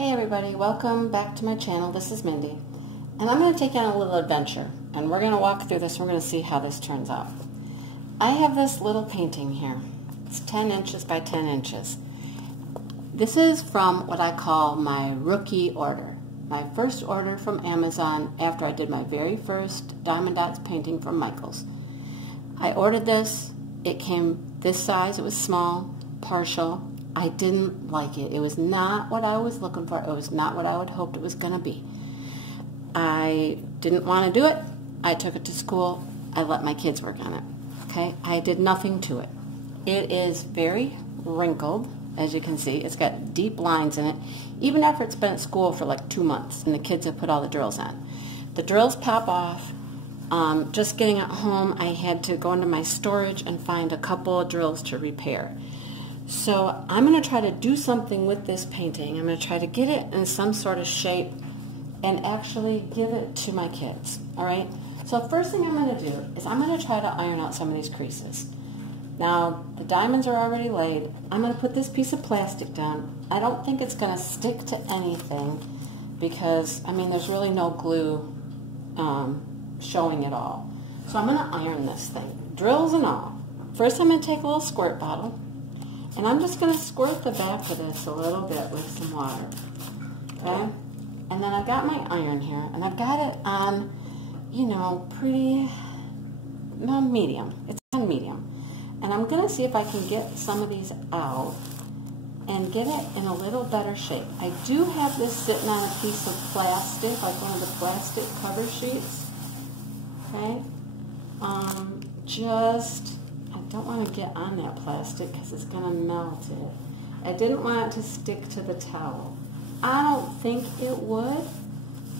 Hey everybody, welcome back to my channel. This is Mindy, and I'm going to take you on a little adventure, and we're going to walk through this. We're going to see how this turns out. I have this little painting here. It's 10 inches by 10 inches. This is from what I call my rookie order. My first order from Amazon after I did my very first Diamond Dots painting from Michaels. I ordered this. It came this size. It was small, partial. I didn't like it. It was not what I was looking for. It was not what I would hoped it was going to be. I didn't want to do it. I took it to school. I let my kids work on it. Okay? I did nothing to it. It is very wrinkled, as you can see. It's got deep lines in it, even after it's been at school for like 2 months and the kids have put all the drills on. The drills pop off. Just getting it home, I had to go into my storage and find a couple of drills to repair. So I'm going to try to do something with this painting. I'm going to try to get it in some sort of shape and actually give it to my kids. All right? So the first thing I'm going to do is I'm going to try to iron out some of these creases. Now, the diamonds are already laid. I'm going to put this piece of plastic down. I don't think it's going to stick to anything because, I mean, there's really no glue showing at all. So I'm going to iron this thing, drills and all. First, I'm going to take a little squirt bottle. And I'm just going to squirt the back of this a little bit with some water, okay? And then I've got my iron here, and I've got it on, you know, pretty, no, medium. It's on medium. And I'm going to see if I can get some of these out and get it in a little better shape. I do have this sitting on a piece of plastic, like one of the plastic cover sheets, okay? I don't want to get on that plastic because it's going to melt it. I didn't want it to stick to the towel. I don't think it would,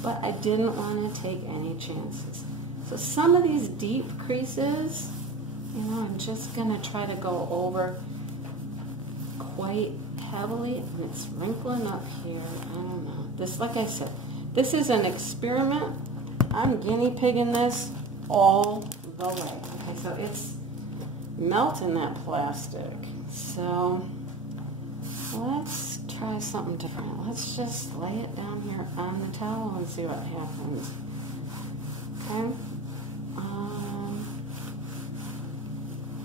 but I didn't want to take any chances. So some of these deep creases, you know, I'm just going to try to go over quite heavily, and it's wrinkling up here. I don't know. This, like I said, this is an experiment. I'm guinea pigging this all the way. Okay, so it's melting that plastic. So let's try something different. Let's just lay it down here on the towel and see what happens. Okay.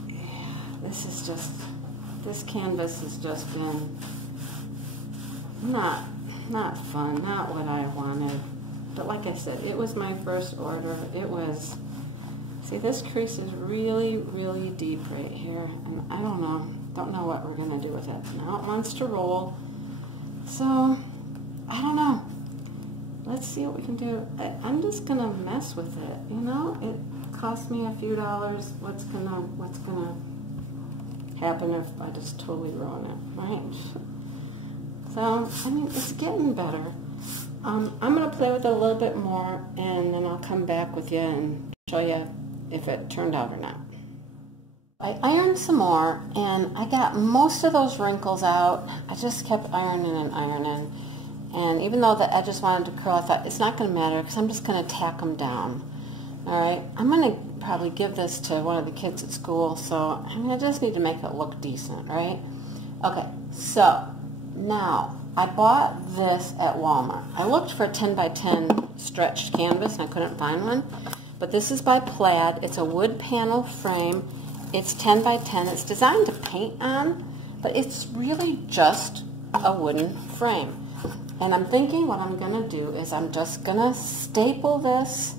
Yeah, this canvas has just been not fun, not what I wanted. But like I said, it was my first order. It was. See, this crease is really, really deep right here, and I don't know what we're going to do with it. Now it wants to roll, so I don't know. Let's see what we can do. I'm just going to mess with it, you know? It cost me a few dollars. What's gonna happen if I just totally ruin it, right? So, I mean, it's getting better. I'm going to play with it a little bit more, and then I'll come back with you and show you if it turned out or not. I ironed some more, and I got most of those wrinkles out. I just kept ironing and ironing, and even though the edges wanted to curl, I thought it's not going to matter because I'm just going to tack them down. All right, I'm going to probably give this to one of the kids at school, so I mean, I just need to make it look decent, right? Okay, so now I bought this at Walmart. I looked for a 10 by 10 stretched canvas, and I couldn't find one. But this is by Plaid. It's a wood panel frame. It's 10 by 10. It's designed to paint on, but it's really just a wooden frame. And I'm thinking what I'm going to do is I'm just going to staple this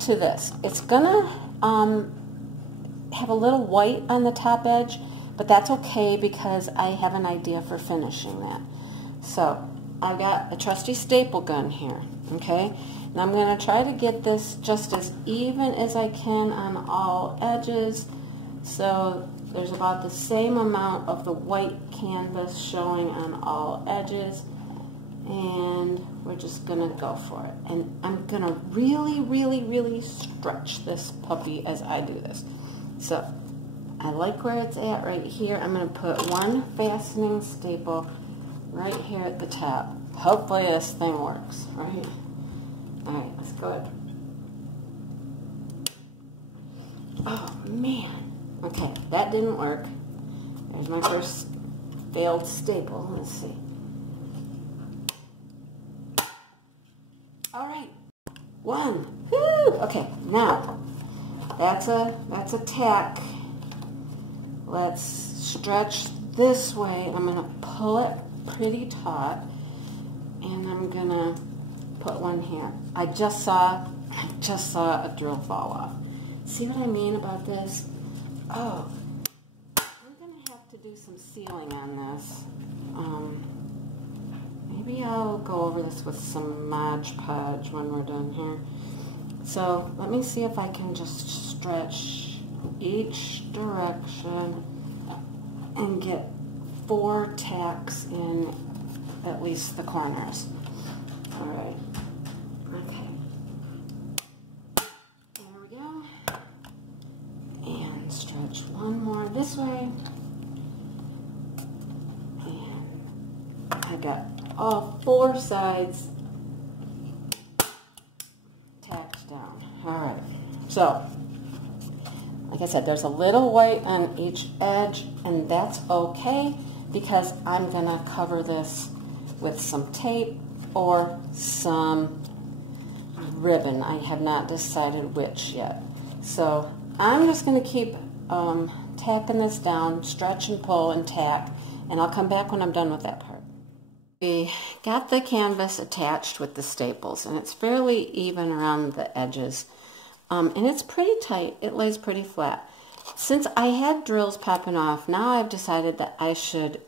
to this. It's going to have a little white on the top edge, but that's okay because I have an idea for finishing that. So I've got a trusty staple gun here, okay? And I'm going to try to get this just as even as I can on all edges, so there's about the same amount of the white canvas showing on all edges, and we're just going to go for it. And I'm going to really, really, really stretch this puppy as I do this. So I like where it's at right here. I'm going to put one fastening staple right here at the top. Hopefully this thing works, right? All right, let's go ahead. Oh, man. Okay, that didn't work. There's my first failed staple. Let's see. 1. Woo! Okay, now that's a tack. Let's stretch this way. I'm going to pull it pretty taut, and I'm going to put one here. I just saw a drill fall off. See what I mean about this? Oh, I'm going to have to do some sealing on this. Maybe I'll go over this with some Mod Podge when we're done here. So let me see if I can just stretch each direction and get 4 tacks in at least the corners. All right. Okay. There we go. And stretch one more this way. And I got all 4 sides tacked down. All right. So, like I said, there's a little white on each edge, and that's okay because I'm going to cover this with some tape or some ribbon. I have not decided which yet. So I'm just going to keep tacking this down, stretch and pull and tack, and I'll come back when I'm done with that part. We got the canvas attached with the staples, and it's fairly even around the edges. And it's pretty tight. It lays pretty flat. Since I had drills popping off, now I've decided that I should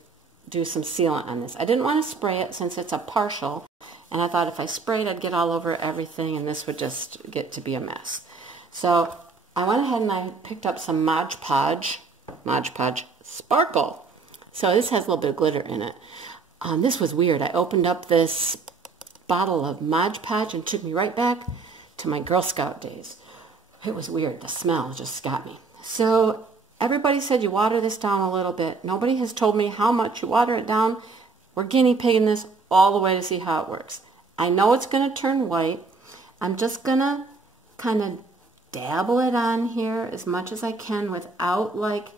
do some sealant on this. I didn't want to spray it since it's a partial, and I thought if I sprayed I'd get all over everything and this would just get to be a mess. So I went ahead and I picked up some Mod Podge Sparkle. So this has a little bit of glitter in it. This was weird. I opened up this bottle of Mod Podge and it took me right back to my Girl Scout days. It was weird. The smell just got me. So everybody said you water this down a little bit. Nobody has told me how much you water it down. We're guinea pigging this all the way to see how it works. I know it's going to turn white. I'm just going to kind of dabble it on here as much as I can without like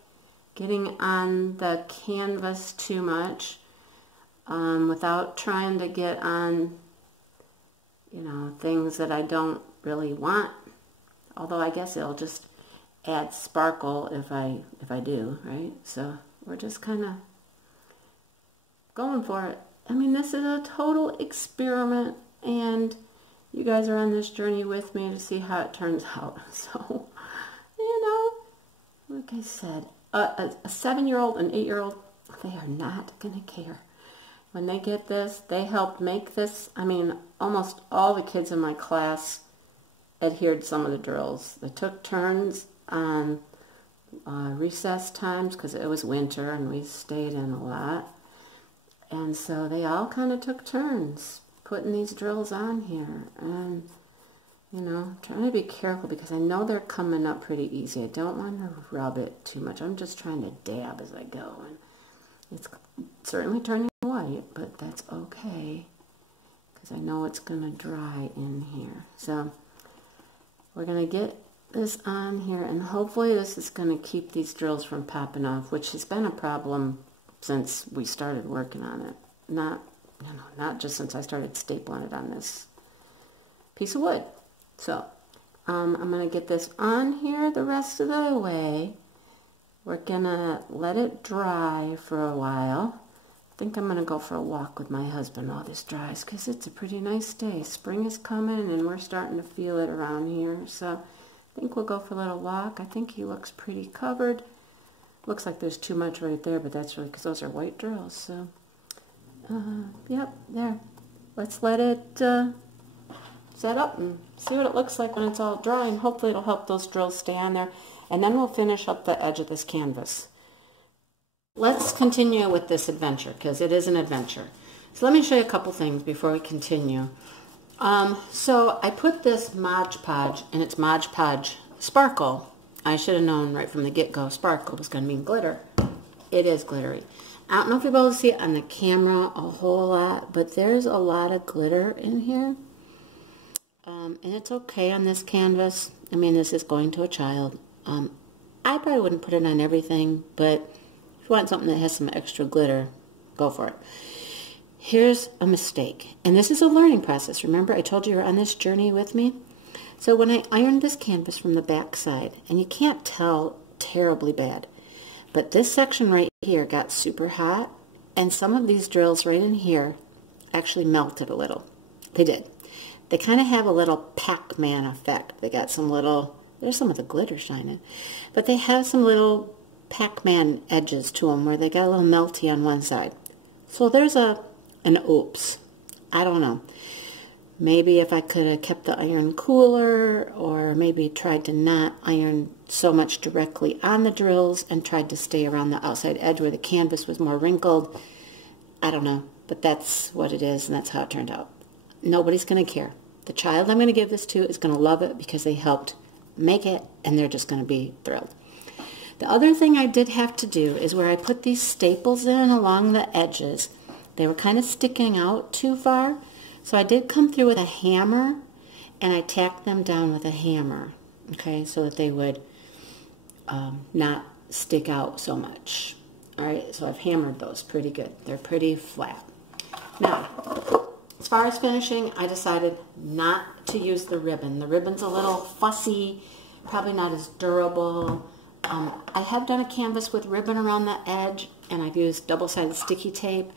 getting on the canvas too much. Without trying to get on, you know, things that I don't really want. Although I guess it'll just add sparkle if I do, right? So we're just kind of going for it. I mean, this is a total experiment, and you guys are on this journey with me to see how it turns out. So, you know, like I said, a 7-year-old, an 8-year-old, they are not going to care. When they get this, they helped make this. I mean, almost all the kids in my class adhered to some of the drills. They took turns on recess times because it was winter and we stayed in a lot. And so they all kind of took turns putting these drills on here. And, you know, trying to be careful because I know they're coming up pretty easy. I don't want to rub it too much. I'm just trying to dab as I go. And it's certainly turning white, but that's okay because I know it's going to dry in here. So we're going to get this on here, and hopefully this is going to keep these drills from popping off, which has been a problem since we started working on it. Not just since I started stapling it on this piece of wood. So I'm going to get this on here the rest of the way. We're going to let it dry for a while. I think I'm going to go for a walk with my husband while this dries because it's a pretty nice day. Spring is coming and we're starting to feel it around here. So I think we'll go for a little walk. I think he looks pretty covered. Looks like there's too much right there, but that's really because those are white drills. So, yep, there. Let's let it set up and see what it looks like when it's all dry, and hopefully it'll help those drills stay on there. And then we'll finish up the edge of this canvas. Let's continue with this adventure, because it is an adventure. So let me show you a couple things before we continue. So I put this Mod Podge, and it's Mod Podge Sparkle. I should have known right from the get-go Sparkle was going to mean glitter. It is glittery. I don't know if you'll be able to see it on the camera a whole lot, but there's a lot of glitter in here. And it's okay on this canvas. I mean, this is going to a child. I probably wouldn't put it on everything, but if you want something that has some extra glitter, go for it. Here's a mistake, and this is a learning process. Remember, I told you you're on this journey with me. So when I ironed this canvas from the back side, and you can't tell terribly bad, but this section right here got super hot, and some of these drills right in here actually melted a little. They did. They kind of have a little Pac-Man effect. They got some little, there's some of the glitter shining, but they have some little Pac-Man edges to them where they got a little melty on one side. So there's an oops. I don't know. Maybe if I could have kept the iron cooler, or maybe tried to not iron so much directly on the drills and tried to stay around the outside edge where the canvas was more wrinkled. I don't know, but that's what it is, and that's how it turned out. Nobody's going to care. The child I'm going to give this to is going to love it because they helped make it, and they're just going to be thrilled. The other thing I did have to do is where I put these staples in along the edges, they were kind of sticking out too far. So I did come through with a hammer, and I tacked them down with a hammer, okay, so that they would not stick out so much. All right, so I've hammered those pretty good. They're pretty flat. Now, as far as finishing, I decided not to use the ribbon. The ribbon's a little fussy, probably not as durable. I have done a canvas with ribbon around the edge, and I've used double-sided sticky tape.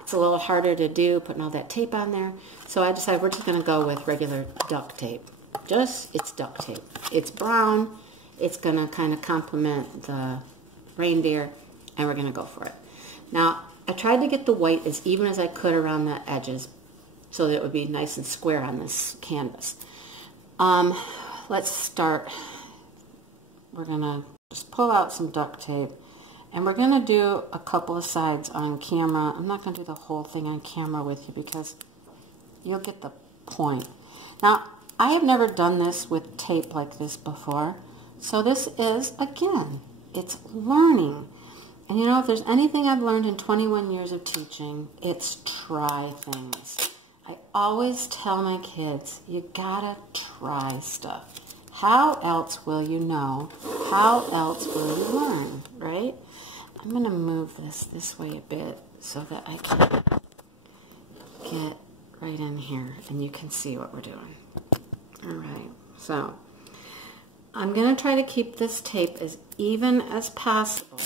It's a little harder to do, putting all that tape on there. So I decided we're just going to go with regular duct tape. It's duct tape. It's brown. It's going to kind of complement the reindeer, and we're going to go for it. Now, I tried to get the white as even as I could around the edges so that it would be nice and square on this canvas. Let's start. We're going to just pull out some duct tape, and we're going to do a couple of sides on camera. I'm not going to do the whole thing on camera with you because you'll get the point. Now, I have never done this with tape like this before, so this is, again, it's learning. And you know, if there's anything I've learned in 21 years of teaching, it's try things. I always tell my kids, you gotta try stuff. How else will you know? How else will you learn, right? I'm going to move this way a bit so that I can get right in here and you can see what we're doing. All right, so I'm going to try to keep this tape as even as possible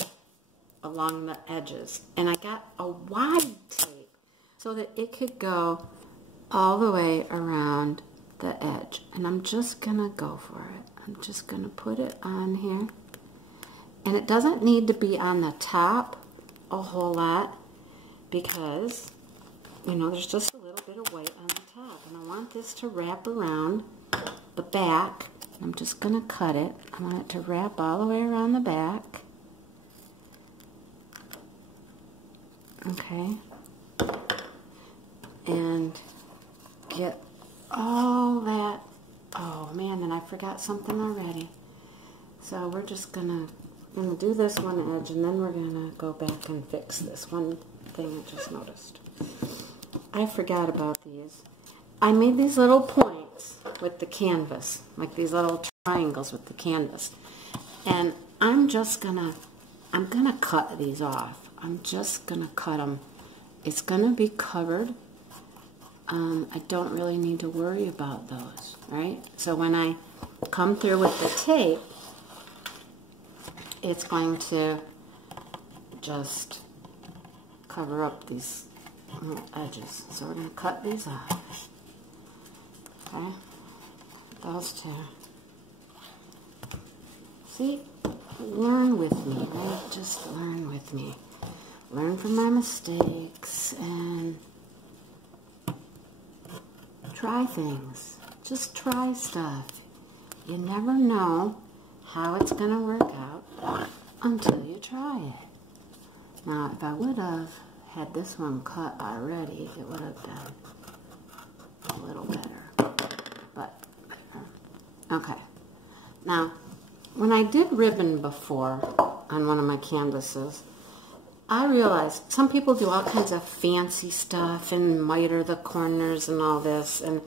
along the edges. And I got a wide tape so that it could go all the way around the edge, and I'm just gonna go for it. I'm just gonna put it on here, and it doesn't need to be on the top a whole lot because, you know, there's just a little bit of white on the top, and I want this to wrap around the back. I'm just gonna cut it. I want it to wrap all the way around the back. Okay, and get all that. Oh man, and I forgot something already. So we're just gonna do this one edge, and then we're gonna go back and fix this one thing I just noticed. I forgot about these. I made these little points with the canvas, like these little triangles with the canvas, and I'm gonna cut these off. I'm just gonna cut them. It's gonna be covered. I don't really need to worry about those, right? So when I come through with the tape, it's going to just cover up these edges. So we're going to cut these off. Okay? Those two. See? Learn with me, right? Just learn with me. Learn from my mistakes and try things. Just try stuff. You never know how it's going to work out until you try it. Now, if I would have had this one cut already, it would have been a little better. But, okay. Now, when I did ribbon before on one of my canvases, I realized some people do all kinds of fancy stuff and miter the corners and all this, and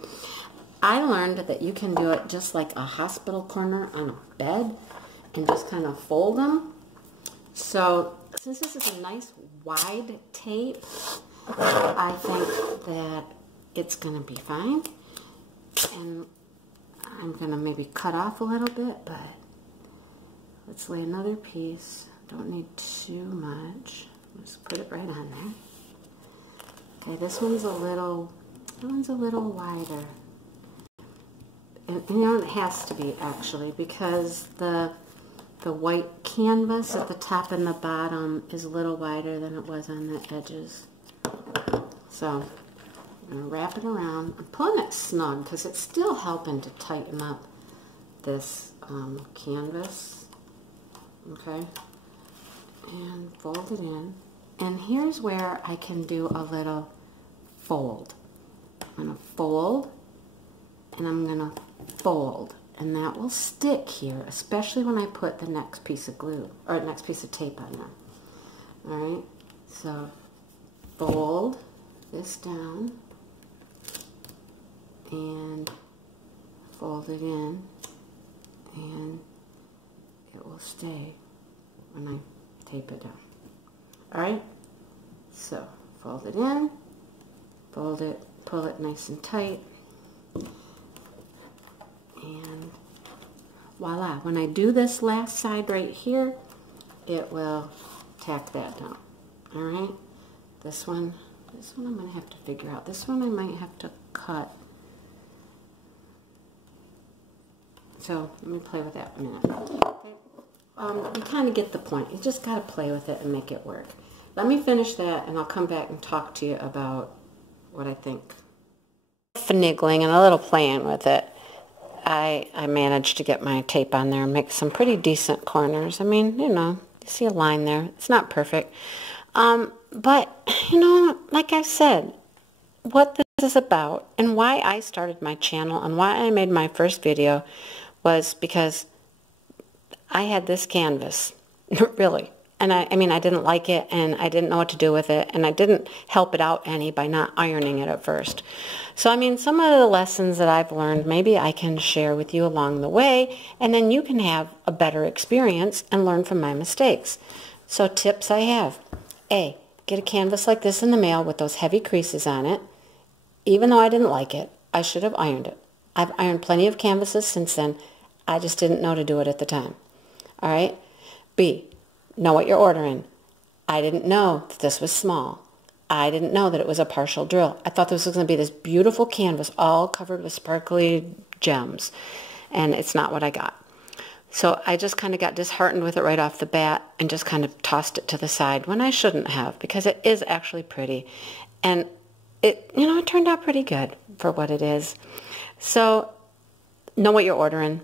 I learned that you can do it just like a hospital corner on a bed and just kind of fold them. So since this is a nice wide tape, I think that it's going to be fine. And I'm going to maybe cut off a little bit, but let's lay another piece. Don't need too much. Just put it right on there. Okay, this one's a little wider. And you know, it has to be actually, because the white canvas at the top and the bottom is a little wider than it was on the edges. So I'm going to wrap it around. I'm pulling it snug because it's still helping to tighten up this canvas. Okay, and fold it in. And here's where I can do a little fold. I'm going to fold, and I'm going to fold, and that will stick here, especially when I put the next piece of glue, or next piece of tape on there. Alright, so fold this down, and fold it in, and it will stay when I tape it down. Alright, so fold it in, fold it, pull it nice and tight, and voila. When I do this last side right here, it will tack that down. Alright, this one I'm going to have to figure out. This one I might have to cut. So let me play with that a minute. Okay. You kind of get the point. You just got to play with it and make it work. Let me finish that, and I'll come back and talk to you about what I think. Finagling and a little playing with it, I managed to get my tape on there and make some pretty decent corners. I mean, you know, you see a line there. It's not perfect. But, you know, like I said, what this is about and why I started my channel and why I made my first video was because I had this canvas, really. And I mean, I didn't like it, and I didn't know what to do with it, and I didn't help it out any by not ironing it at first. So, I mean, some of the lessons that I've learned, maybe I can share with you along the way, and then you can have a better experience and learn from my mistakes. So, tips I have. A, get a canvas like this in the mail with those heavy creases on it. Even though I didn't like it, I should have ironed it. I've ironed plenty of canvases since then. I just didn't know to do it at the time. All right? B, know what you're ordering. I didn't know that this was small. I didn't know that it was a partial drill. I thought this was going to be this beautiful canvas all covered with sparkly gems, and it's not what I got. So I just kind of got disheartened with it right off the bat and just kind of tossed it to the side when I shouldn't have, because it is actually pretty. And it, you know, it turned out pretty good for what it is. So know what you're ordering.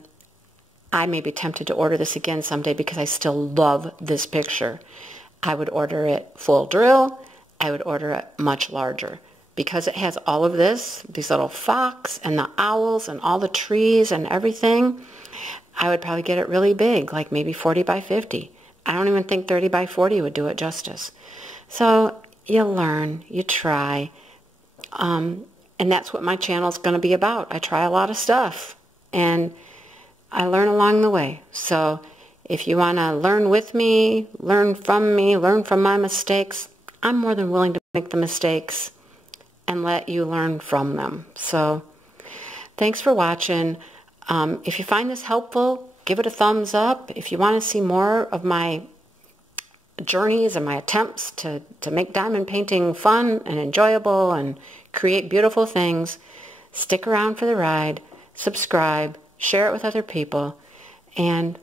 I may be tempted to order this again someday because I still love this picture. I would order it full drill. I would order it much larger because it has all of this, these little fox and the owls and all the trees and everything. I would probably get it really big, like maybe 40 by 50. I don't even think 30 by 40 would do it justice. So you learn, you try, and that's what my channel is going to be about. I try a lot of stuff, and I learn along the way. So if you want to learn with me, learn from my mistakes, I'm more than willing to make the mistakes and let you learn from them. So thanks for watching. If you find this helpful, give it a thumbs up. If you want to see more of my journeys and my attempts to make diamond painting fun and enjoyable and create beautiful things, stick around for the ride, subscribe, share it with other people, and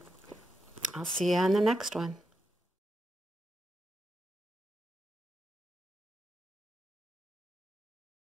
I'll see you on the next one.